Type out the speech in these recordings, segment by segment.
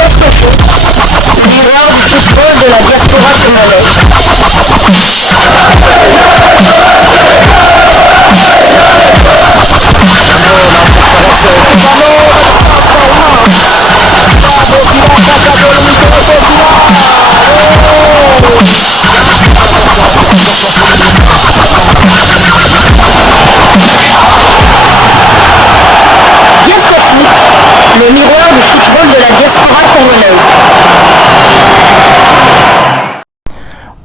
Gasco Foot, miroir du football de la diaspora congolaise. Le miroir du football de la diaspora congolaise.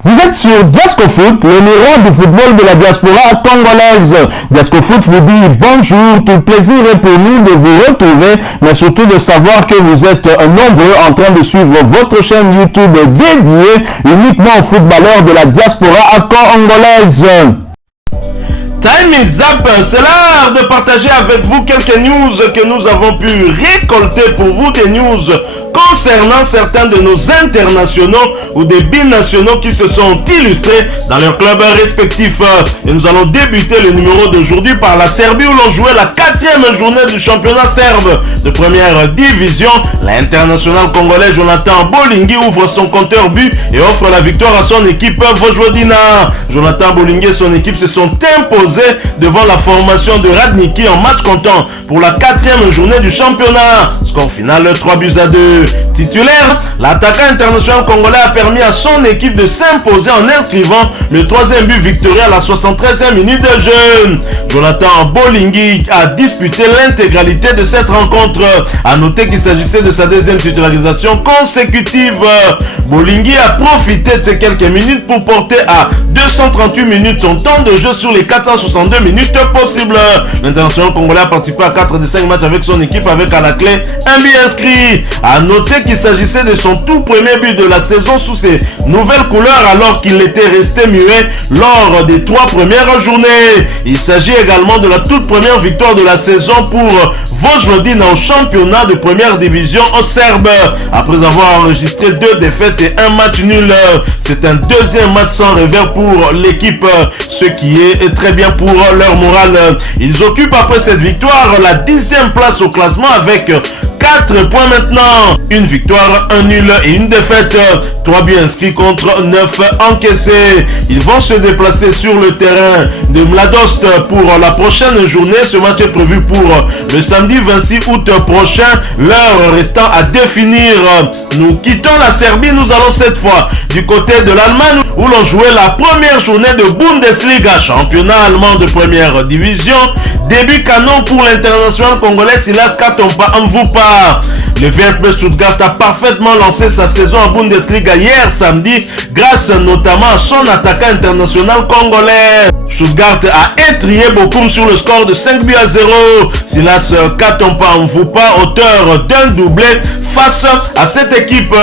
Vous êtes sur Gasco Foot, le miroir du football de la diaspora congolaise. Gasco Foot vous dit bonjour, tout plaisir est pour nous de vous retrouver, mais surtout de savoir que vous êtes nombreux en train de suivre votre chaîne YouTube dédiée uniquement aux footballeurs de la diaspora congolaise. Time is up, c'est l'heure de partager avec vous quelques news que nous avons pu récolter pour vous, des news concernant certains de nos internationaux ou des binationaux qui se sont illustrés dans leurs clubs respectifs. Et nous allons débuter le numéro d'aujourd'hui par la Serbie où l'on jouait la 4e journée du championnat serbe de première division. L'international congolais Jonathan Bolingui ouvre son compteur but et offre la victoire à son équipe Vojvodina. Jonathan Bolingui et son équipe se sont imposés devant la formation de Radniki en match comptant pour la 4e journée du championnat. Score final 3-2. Titulaire, l'attaquant international congolais a permis à son équipe de s'imposer en inscrivant le 3e but victorieux à la 73e minute de jeu. Jonathan Bolingui a disputé l'intégralité de cette rencontre. A noter qu'il s'agissait de sa 2e titularisation consécutive. Bolingui a profité de ces quelques minutes pour porter à 238 minutes son temps de jeu sur les 462 minutes possibles. L'international congolais a participé à 4 des 5 matchs avec son équipe avec à la clé un but inscrit. A noter qu'il s'agissait de son tout premier but de la saison sous ses nouvelles couleurs alors qu'il était resté muet lors des 3 premières journées. Il s'agit également de la toute première victoire de la saison pour Vojvodina au championnat de première division au Serbe. Après avoir enregistré 2 défaites et un match nul, c'est un 2e match sans revers pour l'équipe, ce qui est très bien pour leur morale. Ils occupent après cette victoire la 10e place au classement avec 4 points maintenant, une victoire, un nul et une défaite, 3 buts inscrits contre 9 encaissés. Ils vont se déplacer sur le terrain de Mladost pour la prochaine journée. Ce match est prévu pour le samedi 26 août prochain, l'heure restant à définir. Nous quittons la Serbie, nous allons cette fois du côté de l'Allemagne où l'on jouait la première journée de Bundesliga, championnat allemand de première division. Début canon pour l'international congolais Silas Katompa Mvupa. Le VfB Stuttgart a parfaitement lancé sa saison en Bundesliga hier samedi grâce notamment à son attaquant international congolais. Stuttgart a étrié Bochum sur le score de 5 buts à 0. Silas Katompa Mvupa, auteur d'un doublé face à cette équipe.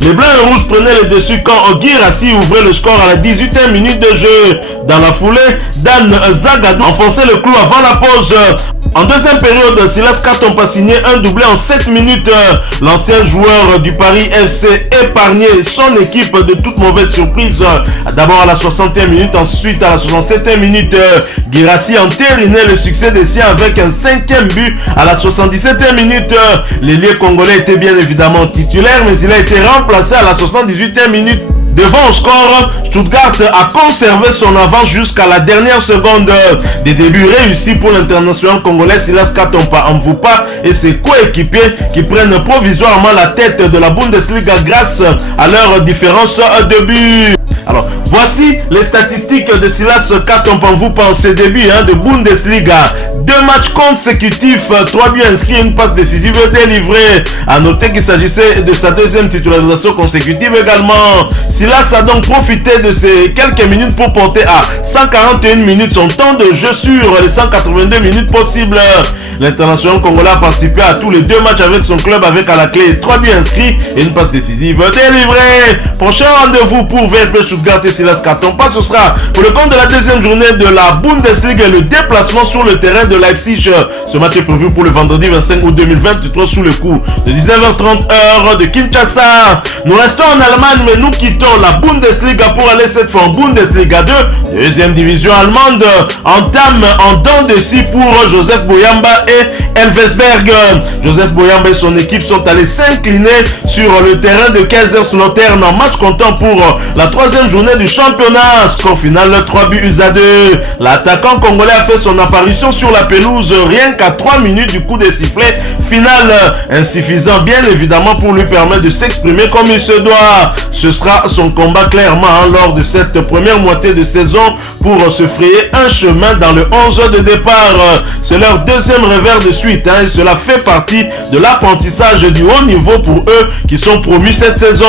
Les Blancs et Rouges prenaient le dessus quand Girassi ouvrait le score à la 18e minute de jeu. Dans la foulée, Dan Zagadou enfonçait le clou avant la pause. En deuxième période, Silas Katompa signé un doublé en 7 minutes. L'ancien joueur du Paris FC épargnait son équipe de toute mauvaise surprise. D'abord à la 60e minute, ensuite à la 67e minute. Girassi entérinait le succès des siens avec un 5e but à la 77e minute. L'ailier congolais était bien évidemment titulaire, mais il a été remplacé à la 78e minute. Devant au score, Stuttgart a conservé son avance jusqu'à la dernière seconde. Des débuts réussis pour l'international congolais Silas Katompa Mvupa et ses coéquipiers qui prennent provisoirement la tête de la Bundesliga grâce à leur différence de but. Alors, voici les statistiques de Silas Katompa Mvupa en ses débuts de Bundesliga. 2 matchs consécutifs, 3 buts inscrits, une passe décisive délivrée. A noter qu'il s'agissait de sa 2e titularisation consécutive également. Silas a donc profité de ces quelques minutes pour porter à 141 minutes son temps de jeu sur les 182 minutes possibles. L'international congolais a participé à tous les 2 matchs avec son club avec à la clé 3 buts inscrits et une passe décisive délivrée. Prochain rendez-vous pour VfB Stuttgart et Silas Katompa, ce sera pour le compte de la 2e journée de la Bundesliga et le déplacement sur le terrain de Leipzig. Ce match est prévu pour le vendredi 25 août 2023 sous le coup de 19h30 heure de Kinshasa. Nous restons en Allemagne mais nous quittons la Bundesliga pour aller cette fois en Bundesliga 2, 2e division allemande. Entame en dents de scie pour Joseph Boyamba et Elvesberg. Joseph Boyamba et son équipe sont allés s'incliner sur le terrain de Kaiserslautern en match comptant pour la 3e journée du championnat. Score final 3-2. L'attaquant congolais a fait son apparition sur la pelouse rien qu'à 3 minutes du coup de sifflet final, insuffisant bien évidemment pour lui permettre de s'exprimer comme il se doit. Ce sera son combat clairement lors de cette première moitié de saison pour se frayer un chemin dans le 11 de départ. C'est leur deuxième revers de suite et cela fait partie de l'apprentissage du haut niveau pour eux qui sont promus cette saison.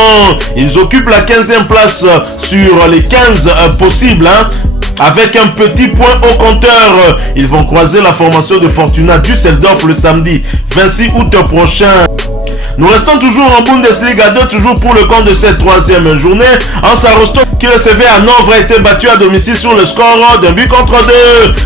Ils occupent la 15e place sur les 15 possibles. Avec un petit point au compteur, ils vont croiser la formation de Fortuna Düsseldorf le samedi 26 août prochain. Nous restons toujours en Bundesliga 2, toujours pour le compte de cette 3e journée. Hansa Rostock qui recevait à Hanovre a été battu à domicile sur le score d'un but contre 2.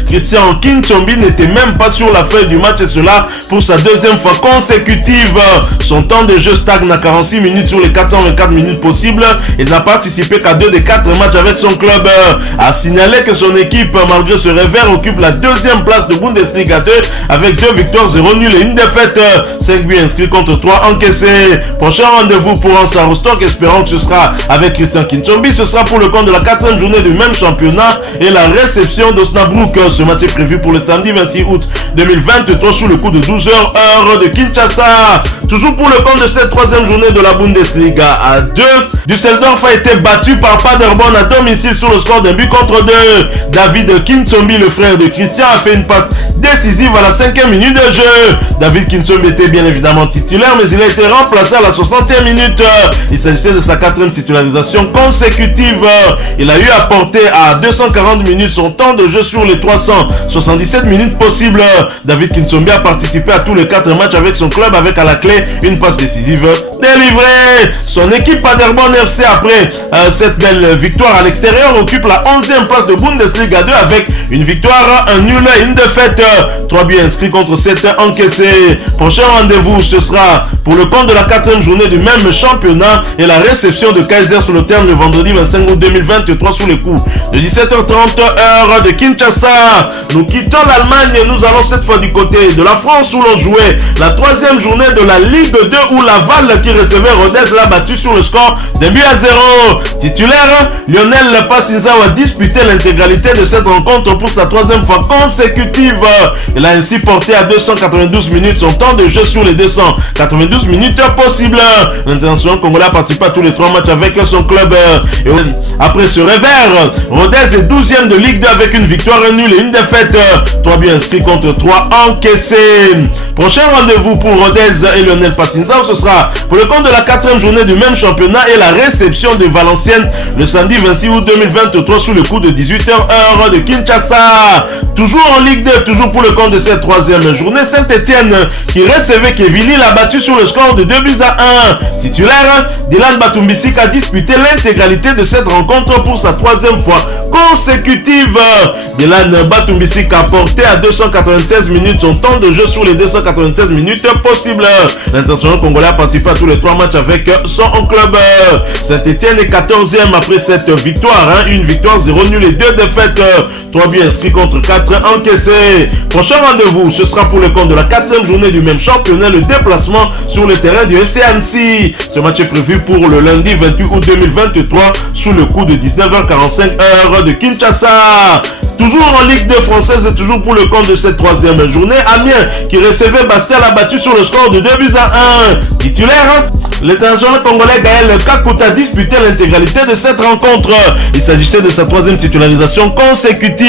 Christian Kintombi n'était même pas sur la feuille du match et cela pour sa 2e fois consécutive. Son temps de jeu stagne à 46 minutes sur les 424 minutes possibles. Il n'a participé qu'à 2 des 4 matchs avec son club. A signalé que son équipe, malgré ce revers, occupe la 2e place de Bundesliga 2 avec 2 victoires, 0 nul et 1 défaite. 5 buts inscrits contre 3 encaissés. Prochain rendez-vous pour Hansa Rostock, espérons que ce sera avec Christian Kintombi. Ce sera pour le compte de la 4e journée du même championnat et la réception d'Osnabrück. Ce match est prévu pour le samedi 26 août 2023 sous le coup de 12h heure de Kinshasa. Toujours pour le compte de cette 3e journée de la Bundesliga à 2, Düsseldorf a été battu par Paderborn à domicile sur le score d'un but contre 2. David Kintombi, le frère de Christian, a fait une passe décisive à la 5e minute de jeu. David Kintombi était bien évidemment titulaire, mais il a été remplacé à la 60e minute. Il s'agissait de sa 4e titularisation consécutive. Il a eu à porter à 240 minutes son temps de jeu sur les 377 minutes possibles. David Kintombi a participé à tous les 4 matchs avec son club avec à la clé une passe décisive délivrée. Son équipe Paderborn FC après cette belle victoire à l'extérieur occupe la 11e place de Bundesliga 2 avec une victoire, un nul et une défaite. 3 buts inscrits contre 7 encaissés. Prochain rendez-vous ce sera pour le compte de la 4e journée du même championnat et la réception de Kaiserslautern le vendredi 25 août 2023 sous les coups de 17h30 heure de Kinshasa. Nous quittons l'Allemagne et nous allons cette fois du côté de la France où l'on jouait la 3e journée de la Ligue 2 où Laval qui recevait Rodez l'a battu sur le score d'un but à 0. Titulaire, Lionel Passinzao a disputé l'intégralité de cette rencontre pour sa 3e fois consécutive. Il a ainsi porté à 292 minutes son temps de jeu sur les 292 minutes possibles. L'international congolais a participé à tous les 3 matchs avec son club. Et après ce revers, Rodez est 12e de Ligue 2 avec une victoire, un nul et une défaite. 3 buts inscrits contre 3 encaissés. Prochain rendez-vous pour Rodez et Lionel Passinzao, ce sera pour le compte de la 4e journée du même championnat et la réception de Valenciennes le samedi 26 août 2023 sous le coup de 18h heure de Kinshasa. Toujours en Ligue 2, toujours pour le compte de cette 3e journée, Saint-Etienne qui recevait Kevili l'a battu sur le score de 2 buts à 1. Titulaire, Dylan Batumbisik a disputé l'intégralité de cette rencontre pour sa 3e fois consécutive. Dylan Batumbisik a porté à 296 minutes son temps de jeu sur les 296 minutes possibles. L'international congolais a participé à tous les 3 matchs avec son club. Saint-Etienne est 14e après cette victoire. Une victoire, 0 nul et 2 défaites. 3 buts inscrits contre 4 encaissés. Prochain rendez-vous, ce sera pour le compte de la 4e journée du même championnat, le déplacement sur le terrain du FC Annecy. Ce match est prévu pour le lundi 28 août 2023 sous le coup de 19h45 heure de Kinshasa. Toujours en Ligue 2 française et toujours pour le compte de cette 3e journée, Amiens qui recevait Bastia l'a battu sur le score de 2 buts à 1. Titulaire, l'international congolais Gaël Kakuta a disputé l'intégralité de cette rencontre. Il s'agissait de sa 3e titularisation consécutive.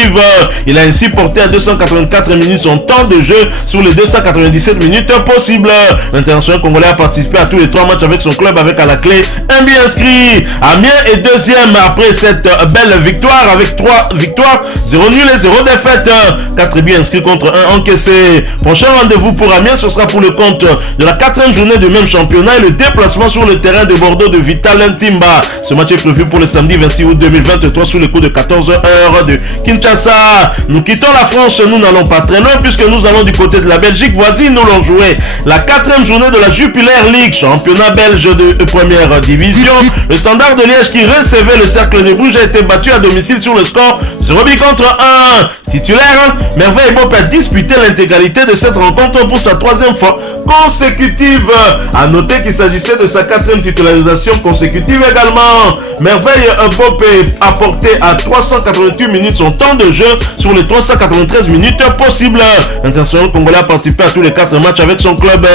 Il a ainsi porté à 284 minutes son temps de jeu sur les 297 minutes possibles. L'international congolais a participé à tous les 3 matchs avec son club avec à la clé un but inscrit. Amiens est 2e après cette belle victoire avec 3 victoires, 0 nul et 0 défaite. 4 buts inscrits contre 1 encaissés. Prochain rendez-vous pour Amiens, ce sera pour le compte de la 4e journée du même championnat et le déplacement déplacement sur le terrain de Bordeaux de Vital Ntimba. Ce match est prévu pour le samedi 26 août 2023 sous les coups de 14h de Kinshasa. Nous quittons la France, nous n'allons pas très loin puisque nous allons du côté de la Belgique voisine. Nous l'ont joué la 4e journée de la Jupiler League, championnat belge de première division. Le Standard de Liège qui recevait le Cercle de Bruges a été battu à domicile sur le score 0 contre 1. Titulaire, Merveille Bopp a disputé l'intégralité de cette rencontre pour sa 3e fois consécutive. A noter qu'il s'agissait de sa 4e titularisation consécutive également. Merveille Bopp a porté à 388 minutes son temps de jeu sur les 393 minutes possibles. L'international congolais a participé à tous les 4 matchs avec son club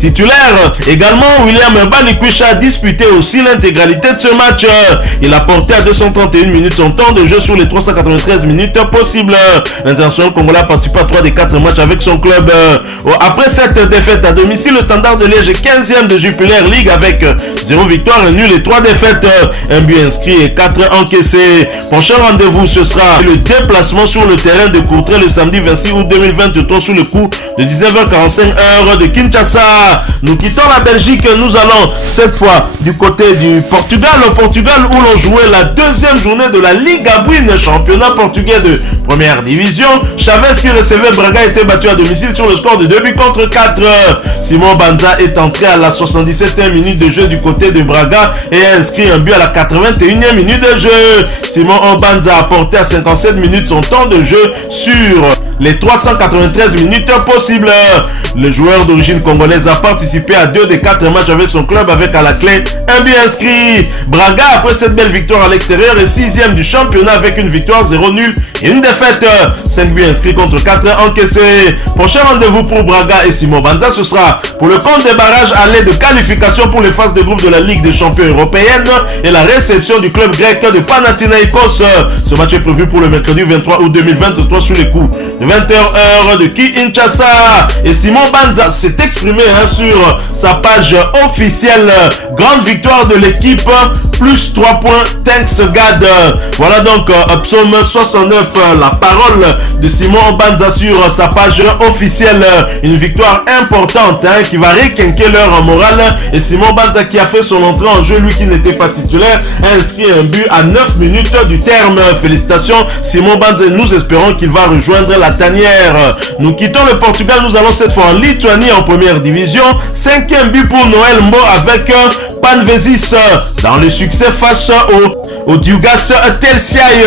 titulaire. Également, William Balikwisha a disputé aussi l'intégralité de ce match. Il a porté à 231 minutes son temps de jeu sur les 393 minutes possibles. L'international congolais a participé à 3 des 4 matchs avec son club. Après cette défaite à domicile, le Standard de Liège est 15e de Jupiler League avec 0 victoire, 1 nul et 3 défaites. Un but inscrit et 4 encaissés. Prochain rendez-vous, ce sera le déplacement sur le terrain de Courtrai le samedi 26 août 2023 sous le coup de 19h45 heure de Kinshasa. Nous quittons la Belgique, nous allons cette fois du côté du Portugal. Au Portugal où l'on jouait la 2e journée de la Liga Buin, championnat portugais de première division. Chavez qui recevait Braga a été battu à domicile sur le score de 2 buts contre 4. Simon Banza est entré à la 77e minute de jeu du côté de Braga et a inscrit un but à la 81e minute de jeu. Simon Banza a porté à 57 minutes son temps de jeu sur les 393 minutes possibles. Le joueur d'origine congolaise a participé à 2 des 4 matchs avec son club avec à la clé un but inscrit. Braga, après cette belle victoire à l'extérieur, est 6e du championnat avec une victoire, 0 nul et une défaite. 5 buts inscrits contre 4 encaissés. Prochain rendez-vous pour Braga et Simon Banza, ce sera pour le compte des barrages à l'aide de qualification pour les phases de groupe de la Ligue des champions européenne et la réception du club grec de Panathinaikos. Ce match est prévu pour le mercredi 23 août 2023 sous les coups de 20h heure de Kinshasa. Et Simon Banza s'est exprimé sur sa page officielle. Grande victoire de l'équipe, plus 3 points, thanks God. Voilà donc psaume 69, la parole de Simon Banza sur sa page officielle. Une victoire importante qui va requinquer leur morale. Et Simon Banza qui a fait son entrée en jeu, lui qui n'était pas titulaire, a inscrit un but à 9 minutes du terme. Félicitations Simon Banza, nous espérons qu'il va rejoindre la tanière. Nous quittons le Portugal, nous allons cette fois en Lituanie en première division. 5e but pour Noël Mbo avec Panvesis dans le succès face au Džiugas Telšiai.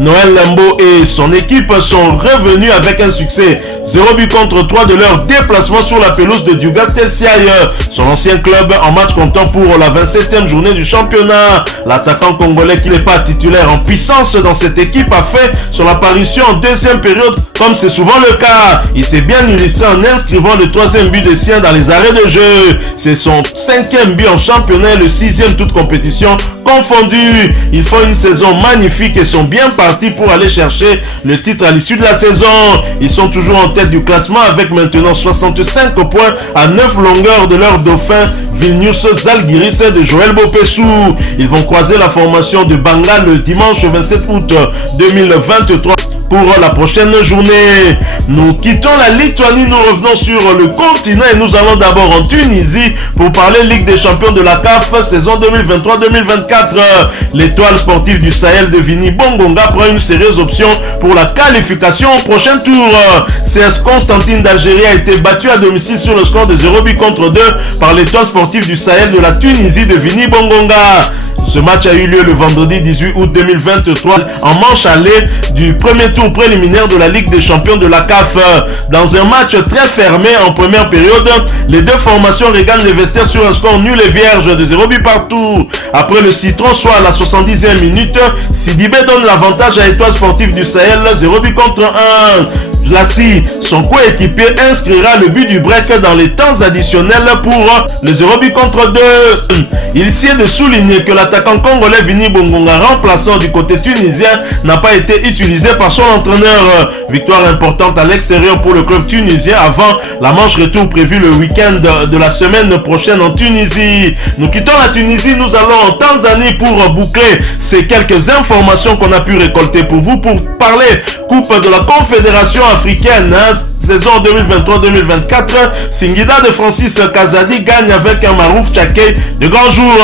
Noël Mbo et son équipe sont revenus avec un succès 0 but contre 3 de leur déplacement sur la pelouse de Džiugas Telšiai, son ancien club, en match comptant pour la 27e journée du championnat. L'attaquant congolais qui n'est pas titulaire en puissance dans cette équipe a fait son apparition en 2e période comme c'est souvent le cas. Il s'est bien illustré en inscrivant le 3e but des siens dans les arrêts de jeu. C'est son 5e but en championnat et le 6e toute compétition confondue. Ils font une saison magnifique et sont bien partis pour aller chercher le titre à l'issue de la saison. Ils sont toujours en tête du classement avec maintenant 65 points à 9 longueurs de leur dauphin Vilnius Zalgiris de Joël Bopessou. Ils vont croiser la formation de Banga le dimanche 27 août 2023 pour la prochaine journée. Nous quittons la Lituanie, nous revenons sur le continent et nous allons d'abord en Tunisie pour parler Ligue des champions de la CAF saison 2023-2024. L'étoile sportive du Sahel de Vini Bongonga prend une sérieuse option pour la qualification au prochain tour. CS Constantine d'Algérie a été battu à domicile sur le score de 0 but contre 2 par l'étoile sportive du Sahel de la Tunisie de Vini Bongonga. Ce match a eu lieu le vendredi 18 août 2023 en manche aller du premier tour préliminaire de la Ligue des champions de la CAF. Dans un match très fermé en première période, les deux formations regagnent les vestiaires sur un score nul et vierge de 0 but partout. Après le citron, soit à la 70e minute, Sidibé donne l'avantage à l'étoile sportive du Sahel, 0 but contre 1. Lassi, son coéquipier, inscrira le but du break dans les temps additionnels pour le 0 but contre 2. Il sied de souligner que l'attaquant congolais Vini Bongonga, remplaçant du côté tunisien, n'a pas été utilisé par son entraîneur. Victoire importante à l'extérieur pour le club tunisien avant la manche retour prévue le week-end de la semaine prochaine en Tunisie. Nous quittons la Tunisie, nous allons en Tanzanie pour boucler ces quelques informations qu'on a pu récolter pour vous pour parler Coupe de la Confédération africaine. saison 2023-2024. Singida de Francis Kazadi gagne avec un Marouf Tchakei de grand jour.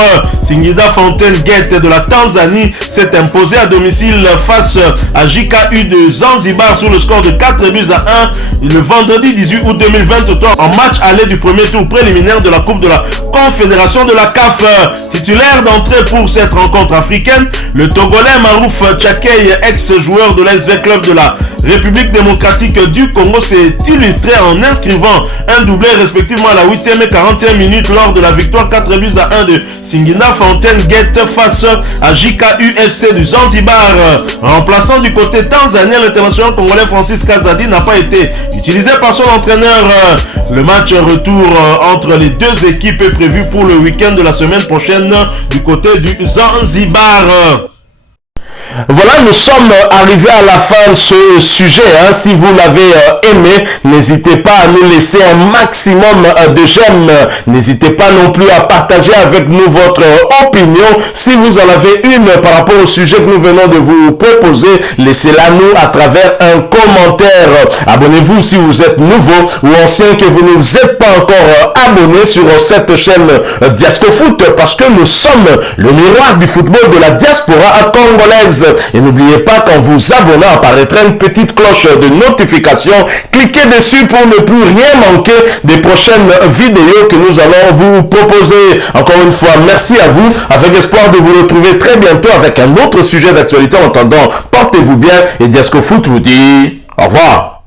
Singida Fontaine Gate de la Tanzanie s'est imposé à domicile face à JKU de Zanzibar sur le score de 4 buts à 1 le vendredi 18 août 2023 en match aller du premier tour préliminaire de la Coupe de la Confédération de la CAF. Titulaire d'entrée pour cette rencontre africaine, le Togolais Marouf Tchakei, ex-joueur de l'ASV Club de la République démocratique du Congo, s'est illustré en inscrivant un doublé respectivement à la 8e et 40e minute lors de la victoire 4 buts à 1 de Singida Fontaine Gate face à JKU FC du Zanzibar. Remplaçant du côté tanzanien, l'international congolais Francis Kazadi n'a pas été utilisé par son entraîneur. Le match retour entre les deux équipes est prévu pour le week-end de la semaine prochaine du côté du Zanzibar. Voilà, nous sommes arrivés à la fin de ce sujet. Si vous l'avez aimé, n'hésitez pas à nous laisser un maximum de j'aime. N'hésitez pas non plus à partager avec nous votre opinion. Si vous en avez une par rapport au sujet que nous venons de vous proposer, laissez-la nous à travers un commentaire. Abonnez-vous si vous êtes nouveau ou ancien que vous ne vous êtes pas encore abonné sur cette chaîne Diasco Foot, parce que nous sommes le miroir du football de la diaspora congolaise. Et n'oubliez pas qu'en vous abonnant apparaîtra une petite cloche de notification. Cliquez dessus pour ne plus rien manquer des prochaines vidéos que nous allons vous proposer. Encore une fois, merci à vous, avec espoir de vous retrouver très bientôt avec un autre sujet d'actualité. En attendant, portez-vous bien et Diasco Foot vous dit au revoir.